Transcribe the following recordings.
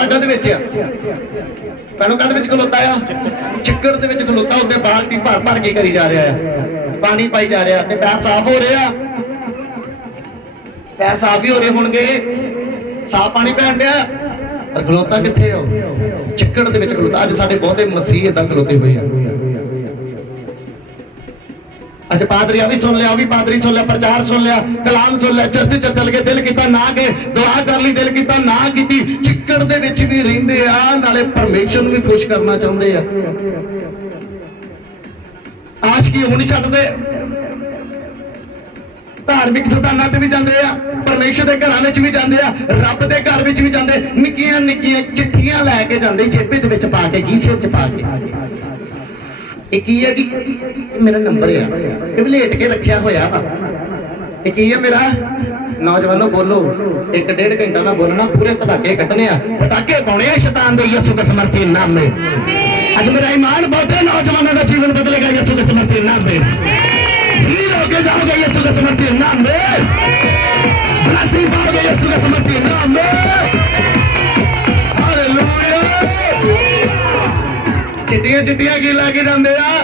खलोता कद विच भैनों कद विच खलोता आ चिक्कड़ दे विच खलोता उत्ते बाल्टी भर भर के करी जा रहा है पानी पाई जा रहा ते पैर साफ हो रहा पैर साफ ही हो रहे होणगे साफ पानी पैन दिया पर खलोता कित्थे हो चिक्कड़ दे विच खलोता अज साडे बहुते मसीह इदां खलोते हुए आ अज पादरी भी सुन लिया भी पादरी सुन लिया प्रचार सुन लिया कलाम सुन लिया चर्च च चल के दिल किता ना के दुआ कर ली दिल किता ना कीती चिक्कड़ दे विच भी रहिंदे आ नाले परमेश्वर नूं भी खुश करना चाहुंदे आ आशिकी हो नहीं छड्डदे धार्मिक सथानां ते भी जांदे आ परमेश्वर दे घरां विच भी जांदे आ रब दे घर विच भी जांदे निक्कियां निक्कियां चिट्ठियां लैके जांदे जेबे दे विच पा के गीसे च पा के एक ही है कि मेरा नंबर है ये लेट के रखा होया वा एक ही है मेरा नौजवानों बोलो एक डेढ़ घंटा मैं बोलना पूरे पटाके कटने पटाके पाने शैतान दे यीशु के समर्थी नाम में आज मेरा ईमान बहुते नौजवानों का जीवन बदलेगा यीशु के समर्थी नाम में हीर होके जाओगे यीशु के समर्थी नाम में ब्लेसिंग पाओगे यीशु के समर्थी नाम में हालेलुया चिट्टियां चिट्टियां की लाके जाते आ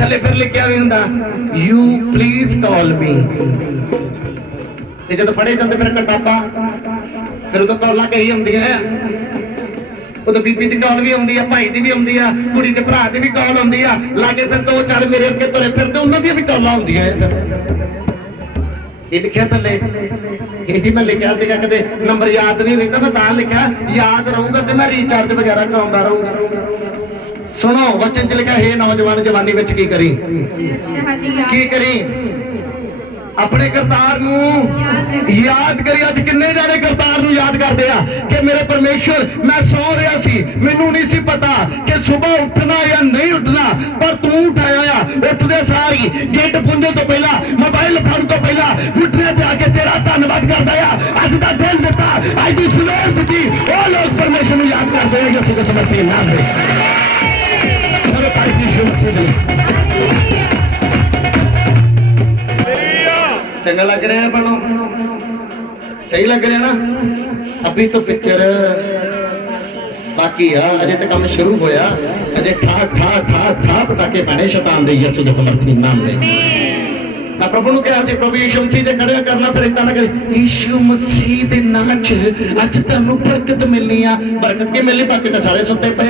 थले फिर लिखिया भी हुंदा यू प्लीज कॉल मी ते जब पढ़े जाते फिर कटापा फिर उदों कॉलां कई आउंदियां उदों बीबी दी कॉल भी आउंदी आ भाई दी भी आउंदी आ कुड़ी दे भरा दी भी कॉल आउंदी आ लागे फिर दो चार मेरे अगे तुरे फिरदे उन्हां दी भी कॉलां आउंदियां ये लिखिया थले ये जी मैं लिखिया सीगा कदे नंबर याद नहीं रहिंदा मैं तां लिखिया याद रहूगा ते मैं रिचार्ज वगैरह कराउंदा रहूंगा सुनो वचन च लिखा हे नौजवान जवानी विच की करी अपने करतार नू याद करी अज किन्ने जाने करतार नू याद करदे आ कि मेरे परमेश्वर मैं सौ रहा सी मैनू नहीं सी पता कि सुबह उठना या नहीं उठना पर तू उठाया आ उठदे सारी गेट पुंजण तो पहला मोबाइल फड़ तो पहला उठने ते आके तेरा धन्नवाद करदा आ अज दा दिन दिता अज दी सवेर दित्ती ओ लोग परमेश्वर नू याद करदे आ यीशु दे समर्थी नाम दे चंगा लग रहा है बनो सही लग रहा है ना अभी तो पिक्चर बाकी है अजे तो काम शुरू होया अजे ठा ठा ठा ठा पटाके पैने शैतान दे यीशु दे समर्थी नाम दे मैं प्रभु नु कहा सी प्रभु यीशु मसीह दे खड़े करना फिर इतना ना करी यीशु मसीह दे नाम च अज तन्नू बरकत मिलनी आ बरकत के मिलनी बाकी तो सारे सुते पे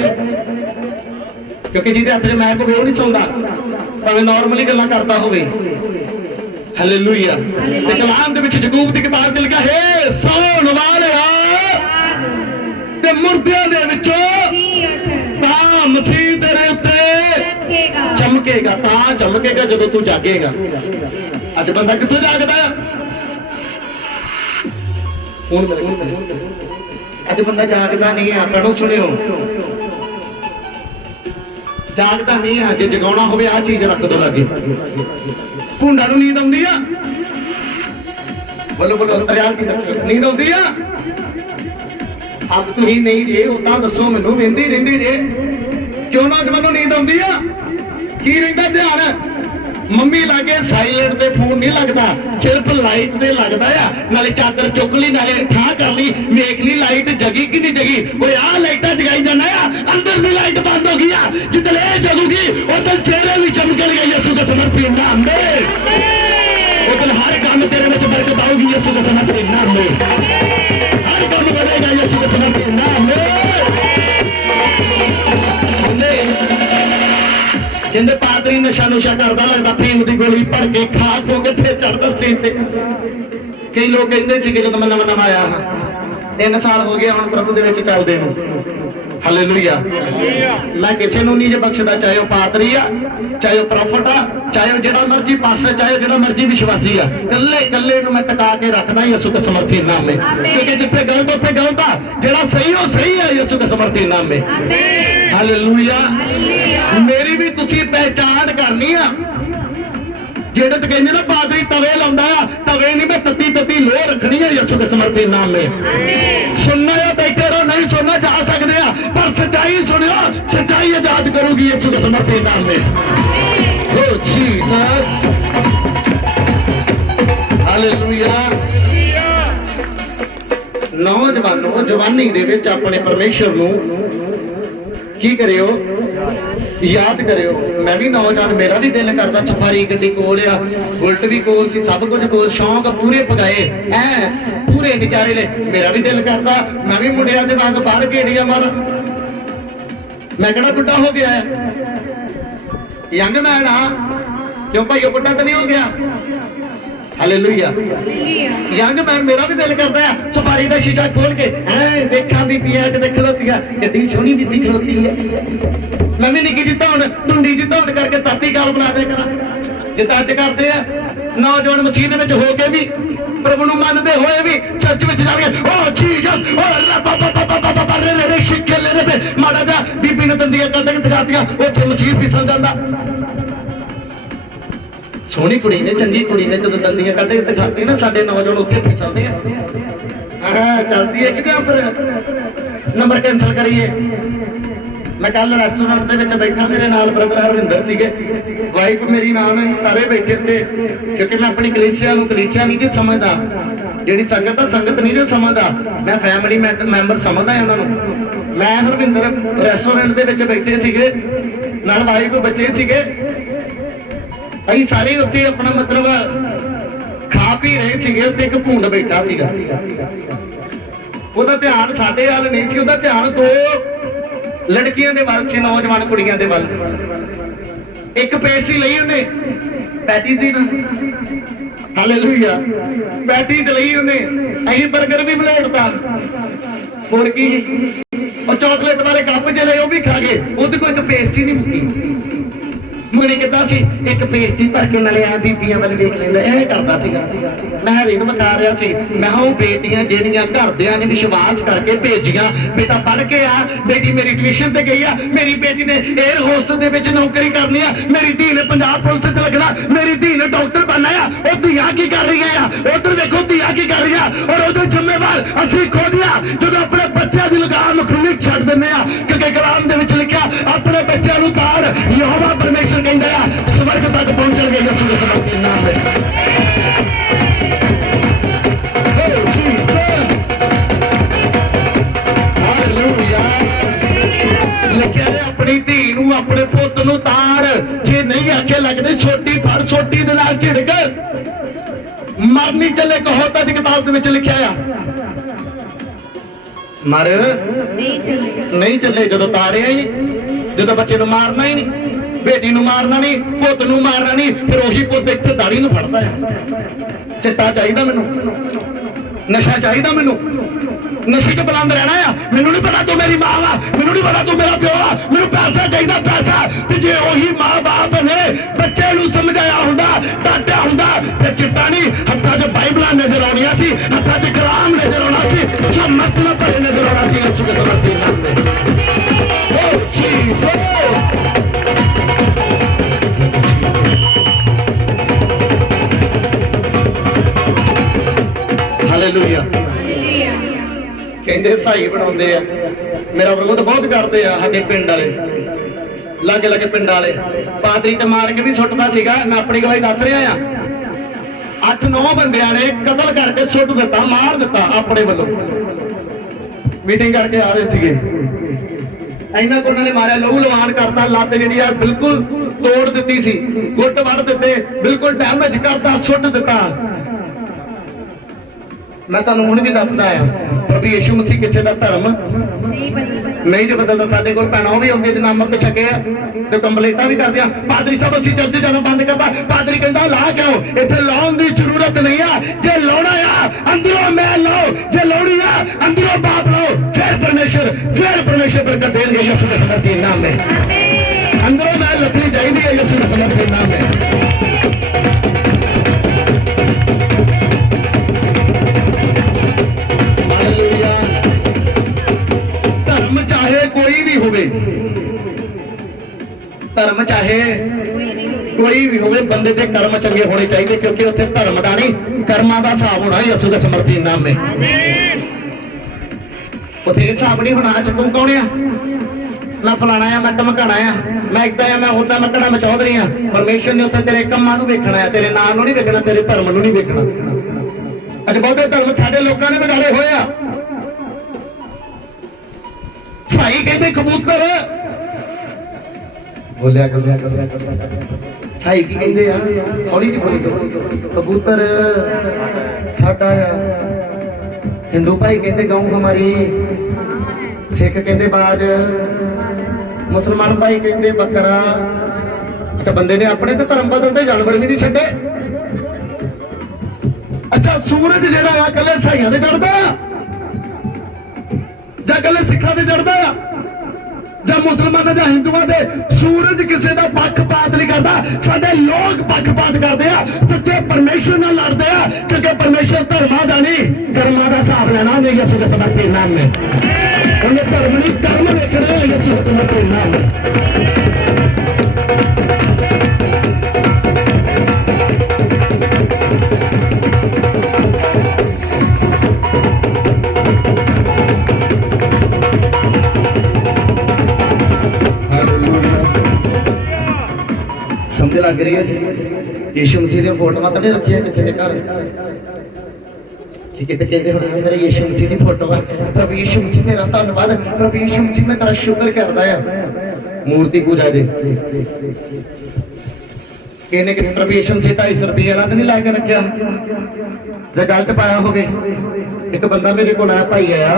क्योंकि जिहदे हत्थ मैं कोई वो नहीं सौंदा भावें नॉर्मली गल्लां करता होवे हालेलुया ते कलाम दे विच यकूब दी किताब च लिखा है सौण वालिया ते मुर्दियां दे विचों तां मसीह तेरे उत्ते चमकेगा तां चमकेगा जदों तू जागेगा अज बंदा कित्थों जागदा हुण अज बंदा जागदा नहीं है पढ़ो सुनियो जागदा नहीं है जे जगाउणा होवे आ चीज रख दो लागे भुंडा नूं नींद आउंदी आ बोलो बोलो रियालटी दसो नींद आउंदी आ अब तुसीं नहीं जे उदां दसो मैनूं वेंदी रहिंदी जे क्यों नौजवानों नींद आउंदी आ की रहिंदा ध्यान मम्मी लागे साइलेंट ते फोन नहीं लगता सिर्फ लाइट ते लगता है नाले चादर चुक ली नाले ठा कर ली वेख ली लाइट जगी कि नहीं जगी वो आ लाइटा जगाई जाना है अंदर की लाइट बंद हो गई जितने जगूगी उधर चेहरे भी चमकणगे यीशु के समर्थी नाम में उधर हर काम तेरे में बरकत आऊगी यीशु के समर्थी नाम में हर काम बढ़ेगा यीशु के समर्थी नाम में जिंदे पादरी नशा नुशा करता लगता फीम की गोली भर के खा खो के फिर चढ़ता स्टेज पे कई लोग कहते थे जो मैं नवा नवा आया हाँ 3 साल हो गया हम प्रभु दे विच चलदे नूं हालेलुया मैं किसी नूं नहीं जे बख्शदा चाहे वह पादरी आ चाहे वह प्रॉफिट आ चाहे वह जिहड़ा मर्जी पास्टर चाहे जिहड़ा मर्जी विश्वासी आ कल्ले कल्ले नूं मैं टका के रखदा यीशु के समर्थी नाम में क्योंकि जिथे गलत उत्थे गलत आ जिहड़ा सही हो सही है यीशु के समर्थी नाम में हालेलुया मेरी भी तुसी पहचान करनी आ जेड़े तो कहते ना पादरी तवे लाउंदा आ तवे नहीं मैं तत्ती तत्ती लोह रखनी है यीशु के समर्थी नाम में सुनना या बैठे रहो नहीं सुनना जा सकते हैं पर सच्चाई सुनियो सच्चाई आजाद करूंगी यीशु के समर्थी नाम में ओ जीसस हालेलुया नौजवानों जवानी दे विच अपने परमेश्वर नूं की करियो, याद करियो। मैं भी नौजवान, मेरा भी दिल करता सफारी गड्डी कोल आ, बुलट भी कोल सी, सब कुछ कोल, शौक पूरे पगाए ऐ पूरे नजारे ले। मेरा भी दिल करता मैं भी मुंडिया दे वांग बाहर गेड़ियां मारा। मैं कहना बुढ़ा हो गया है, यंग मैन आ, क्यों भाई बुढ़ा तो नहीं हो गया। हालेलुया। यंग मैन मेरा भी दिल करता है सफारी का शीशा खोल के देखा बीबियां किते खलोतियां, कितनी सोहनी बीबी खलोती है। मैं भी निकी जी धौन टुंडी जी धौन करके ताती गाल बना दे करा जिदा अज करते हैं नौजवान मसीह में होके भी प्रभु नूं मनदे होए भी चर्च में जाके ओ जीसस ओ माड़ा जा बीबी ने दंदियां कद के दिखातियां, उत्थे मसीह फिसल जांदा। सोहनी कुड़ी ने चंगी कुड़ी ने जो दंदियां कद के दिखाती ना, साडे नौजवान उत्थे फिसलदे आ। चलती है कि फिर नंबर कैंसल करिए। मैं कल रेस्टोरेंट दे विच बैठा, मेरे नाल ब्रदर हरविंदर सीगे, वाइफ मेरी नाल ही सारे बैठे थे, क्योंकि मैं अपनी कलीसिया नूं कलीसिया नहीं समझदा, जिहड़ी संगत आ संगत नहीं जो समझदा, मैं फैमिली मैंबर समझदा है उन्हां नूं। मैं हरविंदर रेस्टोरेंट दे विच बैठे सीगे, नाल वाइफ बच्चे सीगे, ਅਸੀਂ ਸਾਰੇ ਉੱਥੇ ਆਪਣਾ ਮਤਲਬ ਖਾ ਪੀ ਰਹੇ ਸੀਗੇ। ਉੱਥੇ ਇੱਕ ਭੂੰਡ ਬੈਠਾ ਸੀਗਾ, ਉਹਦਾ ਧਿਆਨ ਸਾਡੇ ਵੱਲ ਨਹੀਂ ਸੀ, ਉਹਦਾ ਧਿਆਨ ਦੋ ਲੜਕੀਆਂ ਦੇ ਵੱਲ ਸੀ, ਨੌਜਵਾਨ ਕੁੜੀਆਂ ਦੇ ਵੱਲ। ਇੱਕ ਪੇਸਟਰੀ ਲਈ ਉਹਨੇ, ਪੈਟੀ ਸੀ ਨਾ, ਹਾਲੇਲੂਇਆ, ਪੈਟੀ ਤੇ ਲਈ ਉਹਨੇ। ਅਸੀਂ 버ਗਰ ਵੀ ਬਲੇਟਤਾ, ਹੋਰ ਕੀ, ਉਹ ਚਾਕਲੇਟ ਵਾਲੇ ਕੱਪ ਜਿਹੜੇ ਉਹ ਵੀ ਖਾ ਗਏ, ਉਹਦੇ ਕੋਲ ਇੱਕ ਪੇਸਟਰੀ ਨਹੀਂ ਮੁੱਕੀ। मुगड़ी किदा सी एक पेस्ट्री भर के नाले आ बीबियां वाल वेख लैंदा, ऐ करदा सीगा। मैं हरी नूं बता रहा सी, मैं ओ बेटियां जेड़ियां घरदियां ने विश्वास करके भेजियां, बेटा पढ़ के आ, बेटी मेरी ट्यूशन ते गई आ, मेरी बेटी ने एयर होस्ट दे विच नौकरी करनी आ, मेरी धी ने पंजाब पुलिस च लगना, मेरी धी ने डॉक्टर बनना आ। ओ धीआं की कर रही आ, उधर देखो धीआं की कर रही आ, और ओदे जिम्मेवार असीं खुद आ। जदों अपने बच्चों दी लगाम खुली छड्ड दिंदे आ, क्योंकि कलाम दे विच लिखिआ अपने बच्चों नूं तार, यहोवा परमेश्वर कहंदा आ स्वर्ग तक पहुंचण गए यीशु दे समर्पित नाम में। हालेलुया। लिखिआ ने अपनी धी नूं अपने पुੱਤ नूं तार, जे नहीं आखे लगदे छोटी फड़ छोटी दे नाल झिड़क, मरनी चले कहो तां दी किताब दे विच लिखिआ आ मर नहीं चले। जदों ताड़िया ही नहीं, जदों बच्चे नूं मारना ही नहीं, बेटी नूं मारना नहीं, पुੱਤ नूं मारना नहीं, फिर ਉਹੀ ਪੁੱਤ ਇੱਥੇ ਦਾੜੀ ਨੂੰ ਫੜਦਾ ਹੈ। ਚਿੱਟਾ ਚਾਹੀਦਾ ਮੈਨੂੰ, ਨਸ਼ਾ ਚਾਹੀਦਾ ਮੈਨੂੰ, ਨਸ਼ੇ 'ਚ ਬੁਲੰਦ ਰਹਿਣਾ ਆ। ਮੈਨੂੰ ਨਹੀਂ ਪਤਾ ਤੂੰ ਮੇਰੀ ਮਾਂ ਵਾ, ਮੈਨੂੰ ਨਹੀਂ ਪਤਾ ਤੂੰ ਮੇਰਾ ਪਿਓ ਆ, ਮੈਨੂੰ ਪੈਸਾ ਚਾਹੀਦਾ ਪੈਸਾ। ਤੇ ਜੇ ਉਹੀ ਮਾਂ ਬਾਪ ਨੇ ਬੱਚੇ ਨੂੰ ਸਮਝਾਇਆ ਹੁੰਦਾ, ਡਾਂਟਿਆ ਹੁੰਦਾ, ਫਿਰ ਚਿੱਟਾ ਨਹੀਂ, ਹੱਥਾਂ 'ਚ ਬਾਈਬਲਾਂ ਨਜ਼ਰ ਆਉਣੀਆਂ ਸੀ, ਹੱਥਾਂ 'ਚ ਕਲਾਮ ਨਜ਼ਰ ਆਉਣਾ ਸੀ, ਜੋ ਮਤਲਬ ਭਰੇ ਨਜ਼ਰ ਆਉਣਾ ਸੀ। ਯਿਸੂ ਦੇ ਸਮਰਪਿਤ ਨਾਮ ਵਿੱਚ ਓ ਜੀਸਸ। ਹਾਲੇਲੂਇਆ। ਕਹਿੰਦੇ ਸਾਈ ਬਣਾਉਂਦੇ ਆ, ਮੇਰਾ ਵਿਰੋਧ ਬਹੁਤ ਕਰਦੇ ਆ ਸਾਡੇ ਪਿੰਡ ਵਾਲੇ, ਲਾਗੇ ਲਾਗੇ ਪਿੰਡ ਵਾਲੇ। ਪਾਦਰੀ ਤੇ ਮਾਰ ਕੇ ਵੀ ਸੁੱਟਦਾ ਸੀਗਾ, ਮੈਂ ਆਪਣੀ ਗਵਾਹੀ ਦੱਸ ਰਿਹਾ ਆ। 8-9 ਬੰਦਿਆਂ ਨੇ ਕਤਲ ਕਰਕੇ ਸੁੱਟ ਦਿੱਤਾ, ਮਾਰ ਦਿੱਤਾ ਆਪਣੇ ਵੱਲੋਂ। ਮੀਟਿੰਗ ਕਰਕੇ ਆ ਰਹੇ ਸੀਗੇ, ਇੰਨਾ ਕੋ ਉਹਨਾਂ ਨੇ ਮਾਰਿਆ, ਲਹੂ ਲਵਾਨ ਕਰਤਾ, ਲੱਤ ਜਿਹੜੀ ਆ ਬਿਲਕੁਲ ਤੋੜ ਦਿੱਤੀ ਸੀ, ਗੁੱਟ ਵੱਢ ਦਿੱਤੇ, ਬਿਲਕੁਲ ਡੈਮੇਜ ਕਰਤਾ, ਸੁੱਟ ਦਿੱਤਾ। मैं तुहानूं हुण भी दसदा आ, प्रभु यीशु मसीह किसी का धर्म नहीं जो बदलता। साडे कोल भैणां भी आउंदियां जिन्हां अमृत छकिया ते कंप्लेंटां भी करदियां, पादरी साहब असीं चर्च जाना बंद करता। पादरी कहंदा ला क्यों, इत्थे लाउण दी जरूरत नहीं आ, जे लाउणा आ अंदरों मैं लाओ, जे लाउणी आ अंदरों बाप लाओ, फिर परमेश्वर बरकत देणगे यीशु दे समर्पित नाम में। अंदरों मैं लथनी चाहिदी है यीशु दे समर्पित नाम में। कोई भी होवे, धर्म चाहे कोई भी होवे, बंदे दे कर्म चंगे होने चाहिए, क्योंकि उत्थे धर्म दा नहीं कर्मां दा हिसाब होना यीशु दे समर्पित नाम में। उत्थे हिसाब नहीं होना च तुम कौन आ, मैं फलाना आ, मैं धमकाना आ, मैं इदा आ, मैं उदा, मैं कड़ा, मैं चौधरी आ। परमेश्वर ने उत्थे तेरे कम्मां नूं वेखना है, तेरे नाम नूं नहीं वेखना, तेरे धर्म नूं नहीं वेखना। अज बहुते धर्म साडे लोकां ने बिगाड़े होए आ, भाई कहते कबूतर बोलिया साई की कहते हौली जी बोली कबूतर साडा हिंदू भाई कहते गऊ हमारी सिख कहते बाज मुसलमान भाई कहते बकरा अच्छा बंदे ने अपने तो धर्म बदलते जानवर भी नहीं छड्डे अच्छा सूरज जेड़ा आ कले साइयां ते चढ़दा जां कले सिखां ते चढ़दा जां मुसलमानां जां हिंदुआं दे सूरज किसी दा पक्षपात नहीं करदा साडे लोग पक्षपात करदे आ सच्चे परमेश्वर नाल लड़दे आ क्योंकि परमेश्वर धर्मां दा नहीं कर्मां दा हिसाब लेना है यीशु के समर्थ नाम में उन्हें धर्म नहीं कर्म वेखणे यीशु के समर्थ नाम में समझ लग रही है यीशु मसीह दी फोटो तो नहीं रखी किसी ने घर किते कहते हुण अंदर यीशु मसीह दी फोटो है प्रभु यीशु मसीह तेरा धन्यवाद प्रभु यीशु मसीह मैं तेरा शुक्र करदा है मूर्ति पूजा दे कहने कि प्रभु यीशु मसीह 250 रुपये वाला तो नहीं ला के रखा जो गल च पाया होवे एक बंदा मेरे को आया भाई आया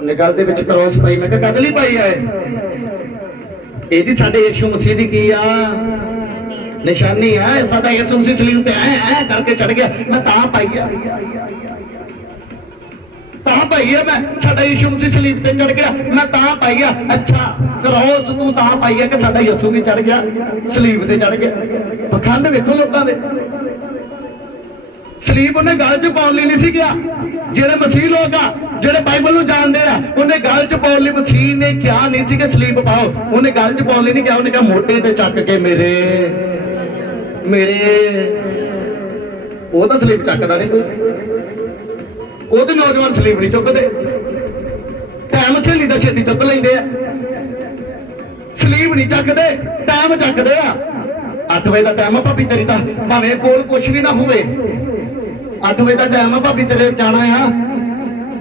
उन्हें गल दे विच क्रॉस पाई मैं कहा कद लई पाई आए ये जी साडे यीशु मसीह दी की आ निशानी है साडा यीशु मसीह सलीब ते ऐ करके चढ़ गया मैं तां पाई है मैं साडा यीशु मसीह सलीब ते चढ़ गया मैं तां पाई है अच्छा क्रॉस तू तां पाई है कि साडा यीशु भी चढ़ गया सलीब ते चढ़ गया पखंड वेखो लोकां दे सलीब उन्हें गल च पाउण लई नहीं सी गया जेड़े मसीह लोग आ जेड़े बाइबल नूं जानदे आ उन्हें गल च पाउण लई मसीह ने क्या नहीं सी कि सलीब पाओ उन्हें गल च पाउण लई नहीं कहा उन्हें कहा मोटे ते चक के मेरे वो तो सलीब चकदा नहीं कोई वो तो नौजवान सलीब नहीं चुकते टाइम सहेली दा छेती चुक लैंदे आ सलीब नहीं चकदे टाइम चकदे आ 8 बजे का टाइम है भाभी तेरी दा भावें कोल कुछ भी ना होवे 8 बजे का टाइम है भाभी तेरे जाना है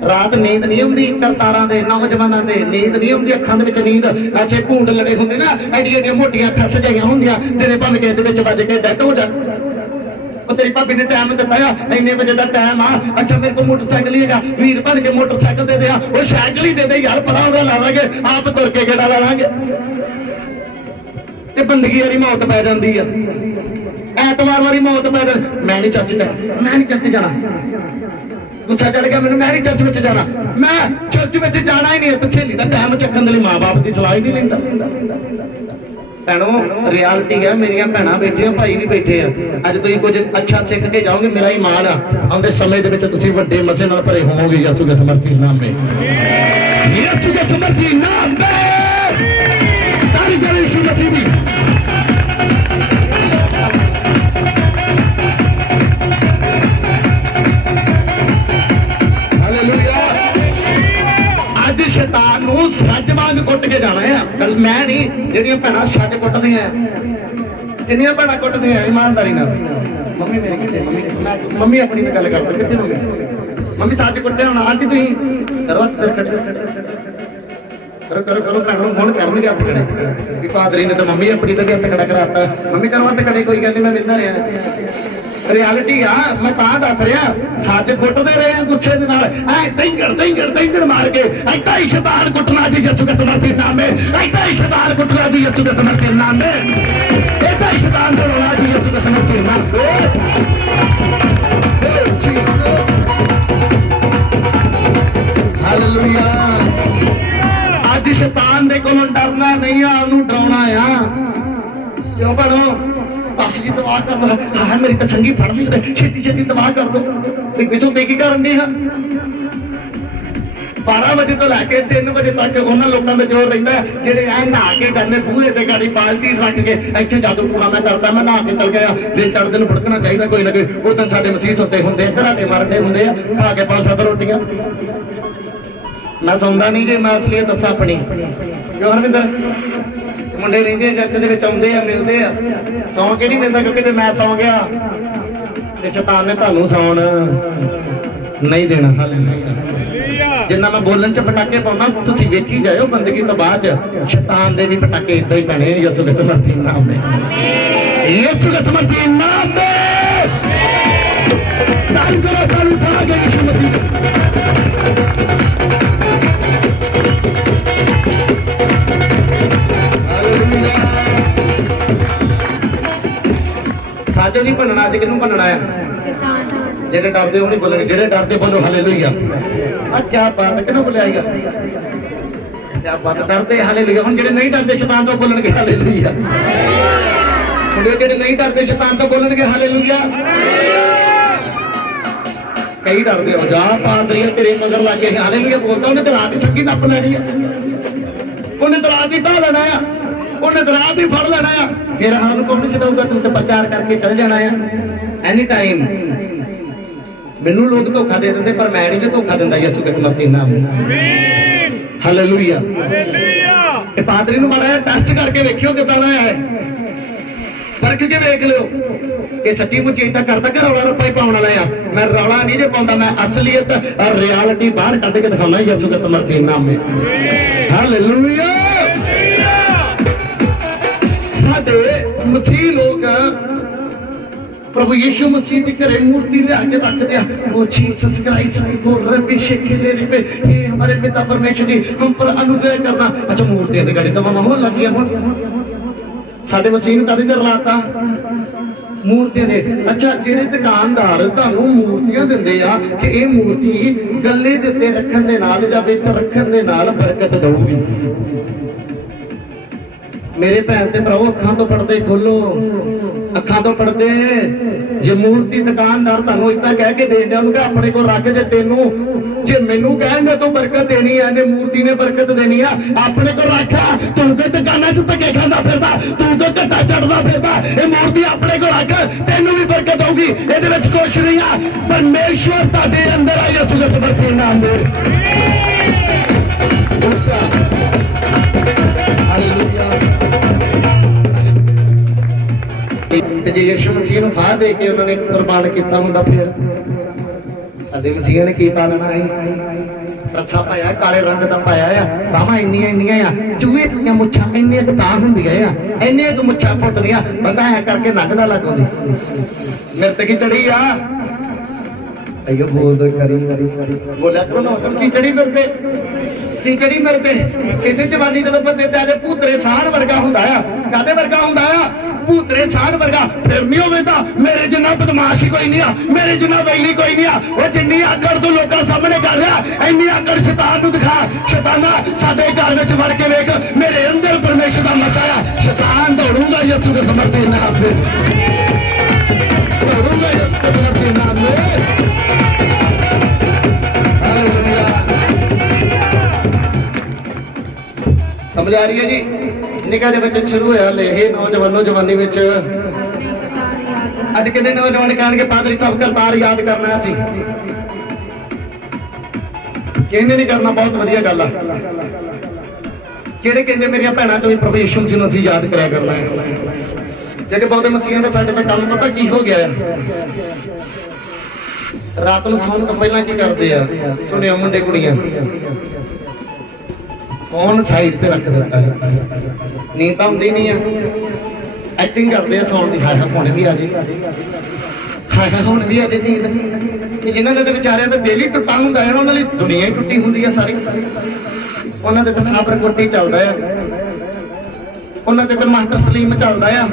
रात नींद नहीं आती करतारां दे नौजवानां दे नींद नहीं आती अखां दे विच नींद ऐसे भूंड लड़े होंदे ना एडी एडी मोटियां अखां सजाइयां होंदियां तेरे भावें किस दे विच वज के डैड हो जा तेरी भाभी ने टाइम दिता है इन्ने बजे का टाइम आ अच्छा मेरे को मोटरसाइकिल ही है वीर बन के मोटरसाइकिल दे दिया वो साइकिल ही दे दे यार पता उड़ा ला लांगे आप तुर के गेड़ा ला लांगे ते बंदगी वाली मौत पै जाती है ऐतवार वाली मौत पै जाती मैं नहीं चर्च जाना गुस्सा चढ़ गया मैं नहीं चर्च में जाना मैं चर्च में जाना ही नहीं तो सहेली का टाइम चक्कन के लिए माँ बाप की सलाह ही नहीं लेंदा भैनों रियालिटी है मेरिया भैन बैठे भाई भी बैठे हैं अज तुम कुछ अच्छा सीख के जाओगे मेरा ईमान आते समय के मसे नाल भरे होवोगे यीशु के समर्थी नाम में यीशु के समर्थी नाम में तारीफ करें यीशु मसीह की शैतान नूं सज वांग कुट के जाना है कल मैं नहीं जेहड़ियां भैणां सज कुटदियां किन्नियां भैणां कुटदियां ईमानदारी नाल मम्मी मेरी कित्थे मम्मी अपनी नाल गल करदा कित्थे मम्मी सज कुट्टे होना आंटी तुसीं करो करो भैणों हुण करनगे हत्थ खड़े कि पादरी ने तो मम्मी अपनी तो भी हत्थ खड़ा कराता मम्मी करो हत्थ खड़े कोई गल नहीं मैं वेंदा रहा रियालिटी आ मैं दस रहा सच कुटते रहे गुस्से दंगड़ मार के ऐसा ही शैतान कुटना जी यीशु के समर्थी नाम में ऐसा ही शैतान कुटना जी यीशु के समर्थी नाम में ऐसा ही शैतान कुटना जी यीशु के समर्थी नाम हालेलुया आज शैतान दे कोलों डरना नहीं आ उन्होंने डराउणा आ क्यों पढ़ो बस जी दवा कर दो हाँ मेरी तो चंगी फड़ ली छेती छेती दवा कर दो पिछों देखी करन दी 12 बजे तो लैके 3 बजे तक उन्होंने लोगों का जोर रहा है जेडे ऐ नहा के करने बूहे से गाड़ी बाल्टी रख के इतने जादू टूणा मैं करता मैं नहा के चल गया दिन चढ़ते फड़कना चाहिए कोई लगे उस दिन साढ़े मसीह होते होंगे घराटे मारने होंगे खा के 5-7 रोटियां मैं सौंदा नहीं जे मैं असलियत दसा अपनी क्यों हरविंदर मुंडे रहिंदे चर्च आउंदे आ मिलते आ सौ के नहीं मिलता क्योंकि जे मैं सौ गया तो शैतान ने तुहानू सौण नहीं देना हालेलुया जिन्ना मैं बोलन च पटाके पाਉਣਾ ਤੁਸੀਂ ਵੇਖੀ ਜਾਇਓ ਬੰਦਗੀ ਤੋਂ ਬਾਅਦ शैतान ਦੇ ਵੀ ਪਟਾਕੇ ਇਦਾਂ ਹੀ ਪੈਣੇ ਯਿਸੂ ਦੇ ਸਮਰਥੀ ਨਾਮ में यीशु के समर्थी नाम में ताली करो ताली उठा के यीशु मसीह हालेलुया साजो नहीं बनना अज किनू बनना है जेडे डरदे हो नहीं बोलने जेडे डरदे बोलो हालेलुया आ क्या बात किनू बोलेगा क्या बात डरदे हालेलुया हुन जेडे नहीं डरदे शैतान तो बोलणगे हालेलुया ਜਿਹੜੇ ਨਹੀਂ ਡਰਦੇ ਸ਼ੈਤਾਨ ਤੋਂ ਬੋਲਣਗੇ ਹਾਲੇਲੂਇਆ ਕਈ ਡਰਦੇ ਹੋ ਜਾ ਪਾਦਰੀਆ ਤੇਰੇ ਮਗਰ ਲੱਗ ਕੇ ਹਾਲੇਲੂਇਆ ਬੋਲਦਾ ਉਹਨੇ ਤੇ ਰਾਤ ਦੀ ਛੱਕੀ ਨੱਪ ਲੈਣੀ ਆ ਉਹਨੇ ਤੇ ਰਾਤ ਦੀ ਢਾ ਲੈਣਾ ਆ ਉਹਨੇ ਤੇ ਰਾਤ ਹੀ ਫੜ ਲੈਣਾ ਆ ਫਿਰ ਹਾਲ ਕੌਣ ਛਡਾਊਗਾ ਤੂੰ ਤੇ ਪ੍ਰਚਾਰ ਕਰਕੇ ਚੱਲ ਜਾਣਾ ਆ ਐਨੀ ਟਾਈਮ ਮੈਨੂੰ ਲੋਕ ਧੋਖਾ ਦੇ ਦਿੰਦੇ ਪਰ ਮੈਂ ਨਹੀਂ ਧੋਖਾ ਦਿੰਦਾ ਯਿਸੂ ਦੇ ਸਮਰਥੀ ਨਾਮ ਆਮੀਨ ਹਾਲੇਲੂਇਆ ਇਹ ਪਾਦਰੀ ਨੂੰ ਮਾੜਾ ਜਿਹਾ ਟੈਸਟ ਕਰਕੇ ਵੇਖਿਓ ਕਿਦਾਂ ਦਾ ਹੈ फर्क के देख लो ये सच्ची मुची इतना करता कि रौला रप्पा ही पाने वाला है मैं रौला नहीं जो पाऊंगा मैं असलियत और रियलिटी बाहर कट के दिखाना यीशु के समर्थी नाम में हालेलुया साडे मसीह लोग प्रभु यीशु मसीह के घरे मूर्ति ले आके रखते हैं वो जीसस क्राइस्ट को रबी शेखेले रे ये हमारे पिता परमेश्वर जी हम पर अनुग्रह करना अच्छा मूर्तियां ते गड़ी तो माहौल लग गया हुन ਸਾਡੇ ਮਸੀਹ ਨੂੰ ਕਦੇ ਦਰ ਲਾਤਾ ਮੂਰਤੀਆਂ ਦੇ ਅੱਛਾ ਜਿਹੜੇ ਦੁਕਾਨਦਾਰ ਤੁਹਾਨੂੰ ਮੂਰਤੀਆਂ ਦਿੰਦੇ ਆ ਕਿ ਇਹ ਮੂਰਤੀ ਗੱਲੇ ਦੇ ਉੱਤੇ ਰੱਖਣ ਦੇ ਨਾਲ ਜਾਂ ਵਿੱਚ ਰੱਖਣ ਦੇ ਨਾਲ ਬਰਕਤ ਦਊਗੀ ਮੇਰੇ ਭੈਣ ਤੇ ਭਰਾਵੋ ਅੱਖਾਂ ਤੋਂ ਪਰਦੇ ਖੋਲੋ ਅੱਖਾਂ ਤੋਂ ਪਰਦੇ ਜੇ ਮੂਰਤੀ ਦੁਕਾਨਦਾਰ ਤੁਹਾਨੂੰ ਇਦਾਂ ਕਹਿ ਕੇ ਦੇਣ ਦਿਆ ਉਹਨੂੰ ਕਿ ਆਪਣੇ ਕੋਲ ਰੱਖ ਜੇ ਤੈਨੂੰ ਜੇ ਮੈਨੂੰ ਕਹਿਣਗੇ ਤੂੰ ਬਰਕਤ ਦੇਣੀ ਆ ਨੇ ਮੂਰਤੀ ਨੇ ਬਰਕਤ ਦੇਣੀ ਆ ਆਪਣੇ ਕੋਲ ਰੱਖਾ ਤੂੰ ਕਿ ਦੁਕਾਨਾਂ 'ਚ ਧੱਕੇ ਖਾਂਦਾ ਫਿਰਦਾ ਤੂੰ ਕਿ ਘੱਟਾ ਚੜਦਾ ਫਿਰਦਾ ਇਹ ਮੂਰਤੀ ਆਪਣੇ ਕੋਲ ਰੱਖ ਤੈਨੂੰ ਵੀ ਬਰਕਤ ਹੋਊਗੀ ਇਹਦੇ ਵਿੱਚ ਕੁਛ ਨਹੀਂ ਆ ਪਰਮੇਸ਼ਵਰ ਤੁਹਾਡੇ ਅੰਦਰ ਆ ਯਿਸੂ ਦੇ ਸਮਰਥੀ ਨਾਮ ਦੇ ਹਾਲੇਲੂਇਆ ਤੇ ਜੇ ਯਿਸੂ ਮਸੀਹ ਨੂੰ ਫਾਹ ਦੇ ਕੇ ਉਹਨਾਂ ਨੇ ਕੁਰਬਾਨ ਕੀਤਾ ਹੁੰਦਾ ਫਿਰ ਸਾਡੇ ਮਸੀਹ ਨੇ ਕੀ ਪਾਲਣਾ ਹੈ ਰੱਸਾ ਪਾਇਆ ਕਾਲੇ ਰੰਗ ਦਾ ਪਾਇਆ ਆ ਬਾਹਾਂ ਇੰਨੀਆਂ ਆ ਚੂਹੇ ਦੀਆਂ ਮੁੱਛਾਂ ਇੰਨੀਆਂ ਕੁ ਤਾਂ ਹੁੰਦੀਆਂ ਆ ਇੰਨੀਆਂ ਕੁ ਮੁੱਛਾਂ ਪੁੱਟਦੀਆਂ ਬੰਦਾ ਐ ਕਰਕੇ ਨੰਗ ਨਾ ਲੱਗਦੀ ਮੇਰੇ ਤੇ ਕੀ ਚੜੀ ਆ ਅਈਓ ਬੋਲ ਦੋ ਕਰੀ ਬੋਲਿਆ ਕਰੋ ਨਾ ਕੀ ਚੜੀ ਮੇਰੇ ਤੇ ਕੀ ਚੜੀ ਮੇਰੇ ਤੇ ਇਹਦੇ ਜਵਾਨੀ ਜਦੋਂ ਬੰਦੇ ਤੇ ਆਲੇ ਭੂਤਰੇ ਸਾਹਣ ਵਰਗਾ ਹੁੰਦਾ ਆ ਕਾਦੇ ਵਰਗਾ ਹੁੰਦਾ ਆ ਭੂਤਰੇ ਸਾਹਣ ਵਰਗਾ ਫਿਰ ਨਹੀਂ ਹੋਵੇ ਤਾਂ ਮੇਰੇ ਜਿੰਨਾ ਬਦਮਾਸ਼ ਕੋਈ ਨਹੀਂ ਆ ਮੇਰੇ ਜਿੰਨਾ ਵੈਲੀ ਕੋਈ ਨਹੀਂ ਆ ਉਹ ਜਿੰਨੀ ਆਕੜ ਤੂੰ ਲੋਕਾਂ ਸਾਹਮਣੇ ਕਰ ਰਿਹਾ ਇੰਨੀ ਆਕੜ ਸ਼ੈਤਾਨ ਨੂੰ ਦਿਖਾ ਸ਼ੈਤਾਨਾ ਸਾਡੇ ਘਰ ਵਿੱਚ ਵੜ ਕੇ ਵੇਖ ਮੇਰੇ ਅੰਦਰ ਪਰਮੇਸ਼ਰ ਦਾ ਮਤਾ ਆ ਸ਼ੈਤਾਨ ਦੌੜੂਗਾ ਯਿਸੂ ਦੇ ਸਮਰਥੀ ਨਾਮ ਤੇ ਦੌੜੂਗਾ ਯਿਸੂ ਦੇ ਸਮਰਥੀ ਨਾਮ ਤੇ समझ आ रही है जी निका जे बच्चे शुरू होया ले हे नौजवानों जवानी विच अज किन्ने नौजवान कहणगे पादरी साहब करतार याद करना सी किन्ने नहीं करना बहुत वधिया गल आ किहड़े कहंदे मेरियां भैणां तो भी प्रभु यीशु मसीह नूं असीं याद करिया करना है जेडे बहुते मसीहां दा साडे दा काम पता की हो गया है रात नूं सौण तों पहिलां की करदे आ सुणिया मुंडे कुड़ियां फोन साइड पे रख देता है नींद आती नहीं है एक्टिंग करते हैं सौन की हाय हुण भी आ जाए हाय हुण भी आ जाए नींद जिन्होंने तो बेचारियां दा दिल ही टुटा हुंदा है उन्हां लई दुनिया ही टुटी हुंदी है सारी उन्हां दे ते साबर कोटी चलदा है उन्हां दे ते मास्टर सलीम चलदा है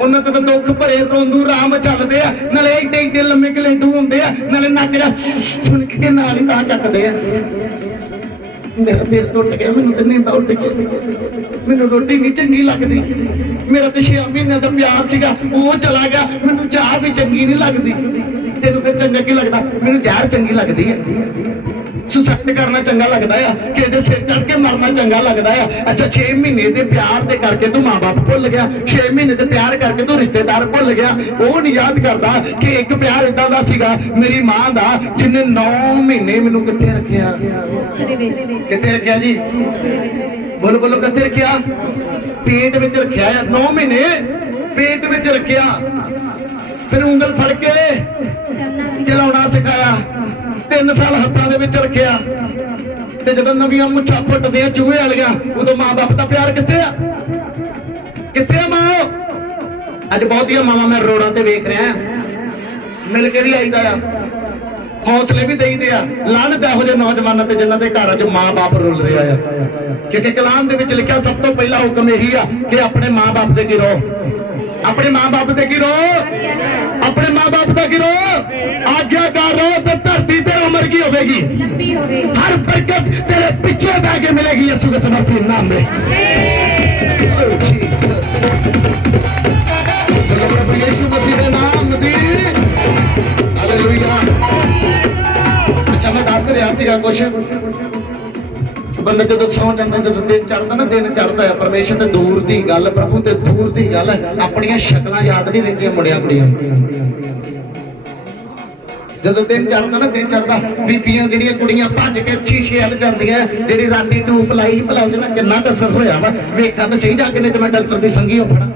उन्हां ते दुख भरे रोंदू राम चलदे आ नाले एडे एडे लम्मे गलेंडू हुंदे आ नाले नक जा सुन के नाल ही तां चकदे आ मेरा दिल टुट गया मैनू तो नींद उठ गई मैनू रोटी नहीं चंगी लगती मेरा तो 6 महीने का प्यार सीगा वो चला गया मैनू चाह भी चंगी नहीं लगती तेन फिर चंगा की लगता मैनू जहर चंगी लगती है सुसाइड करना चंगा लगता है कि सिर चढ़ के मरना चंगा लगता है अच्छा 6 महीने के प्यार के करके तू माँ बाप भुल गया 6 महीने के प्यार करके तू रिश्तेदार भुल गया वो नहीं याद करता कि एक प्यार इदा का सीगा मेरी मां का जिन्हें 9 महीने मैनू कित्थे रखिया कित्थे रखिया जी बोलो बोलो कित्थे रखिया पेट विच रखिया 9 महीने पेट विच रखिया फिर उंगल फड़ के चलाउणा सिखाया 3 साल हत्थां दे विच रखिया ਤੇ ਜਦੋਂ ਨਵੀਆਂ ਮੁੱਛਾਂ ਫੁੱਟਦੀਆਂ ਚੂਹੇ ਵਾਲੀਆਂ ਉਦੋਂ ਮਾਂ-ਬਾਪ ਦਾ ਪਿਆਰ ਕਿੱਥੇ ਆ? ਕਿੱਥੇ ਆ ਮਾਂ? ਅੱਜ ਬਹੁਤੀਆਂ ਮਾਵਾਂ ਮੈਂ ਰੋਡਾਂ ਤੇ ਵੇਖ ਰਿਹਾ, ਮਿਲ ਕੇ ਵੀ ਆਈਦਾ ਆ, ਹੌਸਲੇ ਵੀ ਦੇਈਦੇ ਆ। ਲਾਹਨਤ ਇਹੋ ਜਿਹੇ ਨੌਜਵਾਨਾਂ ਤੇ ਜਿਨ੍ਹਾਂ ਦੇ ਘਰਾਂ 'ਚ ਮਾਂ-ਬਾਪ ਰੁੱਲ ਰਿਹਾ ਆ। ਕਿਉਂਕਿ ਕਲਾਮ ਦੇ ਵਿੱਚ ਲਿਖਿਆ ਸਭ ਤੋਂ ਪਹਿਲਾ ਹੁਕਮ ਇਹੀ ਆ ਕਿ ਆਪਣੇ ਮਾਂ-ਬਾਪ ਦੇ ਕੀ ਰਹੋ, ਆਪਣੇ ਮਾਂ-ਬਾਪ ਦੇ ਕੀ ਰਹੋ, ਆਪਣੇ ਮਾਂ-ਬਾਪ ਦਾ ਕੀ ਰਹੋ, ਆਗਿਆਕਾਰ ਰਹੋ ਤੇ ਧਰਤੀ ਤੇ ਉਮਰ ਕੀ ਹੋਵੇਗੀ, ਲੰਬੀ ਹੋਵੇਗੀ। ਹਰ ਬਰਕਤ ਤੇਰੇ ਪਿੱਛੇ ਬਹਿ ਕੇ ਮਿਲੇਗੀ ਯਿਸੂ ਦੇ ਸਮਰਥੀ ਨਾਮ में। ਪ੍ਰਭੂ ਯਿਸੂ ਮਸੀਹ ਦੇ ਨਾਮ ਦੀ ਹਾਲੇਲੂਇਆ। ਅੱਛਾ ਮੈਂ ਦੱਸ ਰਿਹਾ ਸੀਗਾ ਕੁਛ, ਬੰਦਾ ਜਦੋਂ ਸੌਂ ਜਾਂਦਾ, ਜਦੋਂ ਦਿਨ ਚੜ੍ਹਦਾ ਨਾ, ਦਿਨ ਚੜ੍ਹਦਾ ਆ, ਪਰਮੇਸ਼ਰ ਤੇ ਦੂਰ ਦੀ ਗੱਲ, ਪ੍ਰਭੂ ਤੇ ਦੂਰ ਦੀ ਗੱਲ, ਆਪਣੀਆਂ ਸ਼ਕਲਾਂ ਯਾਦ ਨਹੀਂ ਰਹਿੰਦੀਆਂ ਮੁੰਡਿਆਂ ਕੁੜੀਆਂ। ਜਦੋਂ ਦਿਨ ਚੜ੍ਹਦਾ ਨਾ, ਦਿਨ ਚੜ੍ਹਦਾ, ਬੀਬੀਆਂ ਜਿਹੜੀਆਂ ਕੁੜੀਆਂ ਭੱਜ ਕੇ ਸ਼ੀਸ਼ੇ ਵੱਲ ਜਾਂਦੀਆਂ, ਜਿਹੜੀ ਰਾਤੀ ਧੂਪ ਲਾਈ ਭਲਾ ਉਹਦੇ ਨਾਲ ਕਿੰਨਾ ਅਸਰ ਹੋਇਆ ਵਾ, ਵੇਖਾਂ ਤਾਂ ਸਹੀ ਜਾ ਕੇ, ਨਹੀਂ ਤੇ ਮੈਂ ਡਾਕਟਰ ਦੀ ਸੰਗੀ ਹੋ ਫੜਾ,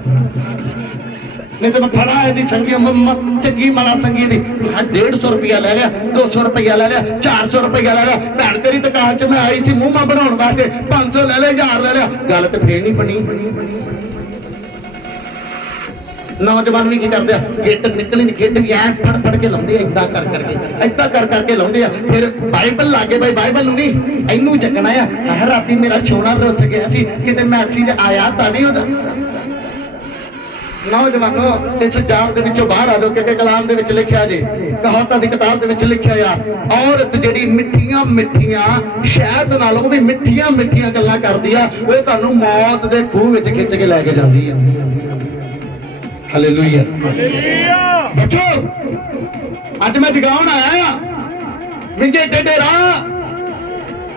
ਨਹੀਂ ਤੇ ਮੈਂ ਫੜਾ ਇਹਦੀ ਸੰਗੀ ਚੰਗੀ ਮਾਲਾ ਸੰਗੀ ਦੀ 150 ਰੁਪਇਆ ਲੈ ਲਿਆ, 200 ਰੁਪਇਆ ਲੈ ਲਿਆ, 400 ਰੁਪਇਆ ਲੈ ਲਿਆ। ਭੈਣ ਤੇਰੀ ਦੁਕਾਨ 'ਚ ਮੈਂ ਆਈ ਸੀ ਮੂੰਹ ਮਾ ਬਣਾਉਣ ਵਾਸਤੇ, 500 ਲੈ ਲਿਆ, 1000 ਲੈ ਲਿਆ, ਗੱਲ ਤੇ ਫੇਰ ਨਹੀਂ ਬਣੀ। ਨੌਜਵਾਨ ਵੀ ਕੀ ਕਰਦੇ ਆ, ਗਿੱਟ ਨਿਕਲੀ ਨਹੀਂ, ਗਿੱਟ ਵੀ ਐ ਫੜ ਫੜ ਕੇ ਲਾਉਂਦੇ ਆ, ਏਦਾਂ ਕਰ ਕਰਕੇ, ਏਦਾਂ ਕਰ ਕਰਕੇ ਲਾਉਂਦੇ ਆ। ਫਿਰ ਬਾਈਬਲ ਲਾਗੇ, ਬਈ ਬਾਈਬਲ ਨੂੰ ਨਹੀਂ ਇਹਨੂੰ ਚੱਕਣਾ ਆ। ਰਾਤੀ ਮੇਰਾ ਛੋਣਾ ਰੁੱਸ ਗਿਆ ਸੀ, ਕਿਤੇ ਮੈਸੇਜ ਆਇਆ ਤਾਂ ਨਹੀਂ ਉਹਦਾ। ਨੌਜਵਾਨੋ ਇਸ ਜਾਲ ਦੇ ਵਿੱਚੋਂ ਬਾਹਰ ਆ ਜਾਓ, ਕਿਉਂਕਿ ਕਲਾਮ ਦੇ ਵਿੱਚ ਲਿਖਿਆ ਜੇ, ਕਹਾਵਤਾਂ ਦੀ ਕਿਤਾਬ ਦੇ ਵਿੱਚ ਲਿਖਿਆ ਆ, ਔਰਤ ਜਿਹੜੀ ਮਿੱਠੀਆਂ ਮਿੱਠੀਆਂ ਸ਼ਹਿਦ ਨਾਲੋਂ ਵੀ ਮਿੱਠੀਆਂ ਮਿੱਠੀਆਂ ਗੱਲਾਂ ਕਰਦੀ ਆ, ਉਹ ਤੁਹਾਨੂੰ ਮੌਤ ਦੇ ਖੂਹ ਵਿੱਚ ਖਿੱਚ ਕੇ ਲੈ ਕੇ ਜਾਂਦੀ ਆ। ਹਾਲੇਲੂਇਆ। ਬੱਚੋ ਅੱਜ ਮੈਂ ਜਗਾਉਣ ਆਇਆ ਆ, ਵਿੰਗੇ ਟੇਢੇ ਰਾਹ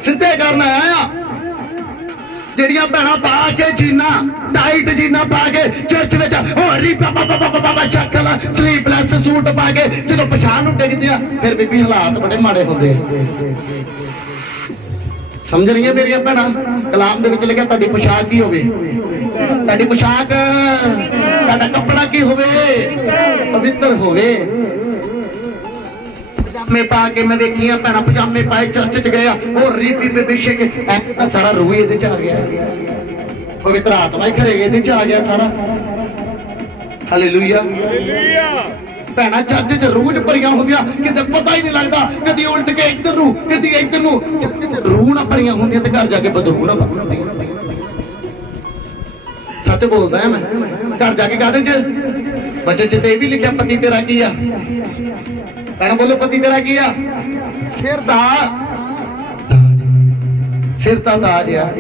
ਸਿੱਧੇ ਕਰਨ ਆਇਆ ਆ। ਜਿਹੜੀਆਂ ਭੈਣਾਂ ਪਾ ਕੇ ਜੀਨਾ, ਟਾਈਟ ਜੀਨਾ ਪਾ ਕੇ ਚਰਚ ਵਿੱਚ ਹੋਰੀ ਬਾਬਾ ਚੱਕਲ ਸਲੀਪਲੈਸ ਸੂਟ ਪਾ ਕੇ ਜਦੋਂ ਪਛਾਣ ਨੂੰ ਡਿੱਗਦੇ ਆ, ਫਿਰ ਬੀਬੀ ਹਾਲਾਤ ਬੜੇ ਮਾੜੇ ਹੁੰਦੇ ਆ। ਸਮਝ ਰਹੀਆਂ ਮੇਰੀਆਂ ਭੈਣਾਂ? ਕਲਾਮ ਦੇ ਵਿੱਚ ਲਿਖਿਆ ਤੁਹਾਡੀ ਪੋਸ਼ਾਕ ਕੀ ਹੋਵੇ, ਤੁਹਾਡੀ ਪੋਸ਼ਾਕ, ਤੁਹਾਡਾ ਕੱਪੜਾ ਕੀ ਹੋਵੇ, ਪਵਿੱਤਰ ਹੋਵੇ। ਪਜਾਮੇ ਪਾ ਕੇ ਮੈਂ ਵੇਖੀਆਂ ਭੈਣਾਂ ਪਜਾਮੇ ਪਾਏ ਚਰਚ 'ਚ ਗਏ ਆ, ਉਹ ਰੀਪੀ ਬੇਬੇਸ਼ੇ ਕੇ ਤਾਂ ਸਾਰਾ ਰੂਹ ਇਹਦੇ 'ਚ ਆ ਗਿਆ, ਪਵਿੱਤਰ ਆਤਮਾ ਹੀ ਘਰੇ ਇਹਦੇ 'ਚ ਆ ਗਿਆ ਸਾਰਾ। ਹਾਲੇਲੂਇਆ। ਭੈਣਾਂ ਚਰਚ 'ਚ ਰੂਹ 'ਚ ਭਰੀਆਂ ਹੁੰਦੀਆਂ, ਕਿਤੇ ਪਤਾ ਹੀ ਨਹੀਂ ਲੱਗਦਾ, ਕਦੀ ਉਲਟ ਕੇ ਇੱਧਰ ਨੂੰ, ਕਦੀ ਇੱਧਰ ਨੂੰ। ਚਰਚ 'ਚ ਰੂਹ ਨਾ ਭਰੀਆਂ ਹੁੰਦੀਆਂ ਤੇ ਘਰ ਜਾ ਕੇ ਬਦਰੂਹ ਨਾ ਬਣਦੀਆਂ। ਸੱਚ ਬੋਲਦਾ ਆ ਮੈਂ, ਘਰ ਜਾ ਕੇ ਕਾਹਦੇ 'ਚ ਬੱਚੇ 'ਚ ਤੇ ਇਹ ਵੀ ਲਿਖਿਆ, ਪਤੀ ਤੇਰਾ ਕੀ ਆ? ਭੈਣਾਂ ਬੋਲੋ, ਪਤੀ ਤੇਰਾ ਕੀ ਆ? ਸਿਰ ਦਾ, ਸਿਰ ਦਾ ਤਾਜ ਆ।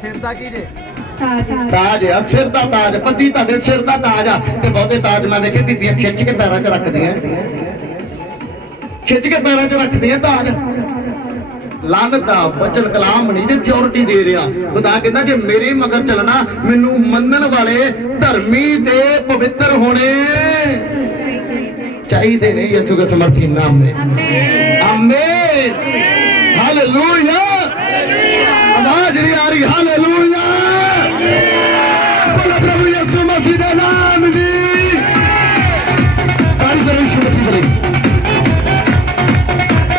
ਸਿਰ ਦਾ ਕੀ ਜੇ? ਤਾਜ ਆ, ਸਿਰ ਦਾ ਤਾਜ। ਪਤੀ ਤੁਹਾਡੇ ਸਿਰ ਦਾ ਤਾਜ ਆ। ਤੇ ਬਹੁਤੇ ਤਾਜ ਮੈਂ ਵੇਖੇ ਬੀਬੀਆਂ ਖਿੱਚ ਕੇ ਪੈਰਾਂ 'ਚ ਰੱਖਦੀਆਂ, ਖਿੱਚ ਕੇ ਪੈਰਾਂ 'ਚ ਰੱਖਦੀਆਂ ਤਾਜ। ਲਾਨਤ ਦਾ ਬਚਨ ਕਲਾਮ ਨਹੀਂ ਜੇ ਸਿਕਿਉਰਿਟੀ ਦੇ ਰਿਹਾ। ਖੁਦਾ ਕਹਿੰਦਾ ਜੇ ਮੇਰੇ ਮਗਰ ਚੱਲਣਾ, ਮੈਨੂੰ ਮੰਨਣ ਵਾਲੇ ਧਰਮੀ ਤੇ ਪਵਿੱਤਰ ਹੋਣੇ ਚਾਹੀਦੇ ਨੇ ਯਿਸੂ ਦੇ ਸਮਰਥੀ ਨਾਮ में। आमीन। हालेलुया। आवाज नहीं आ रही। हालेलुया।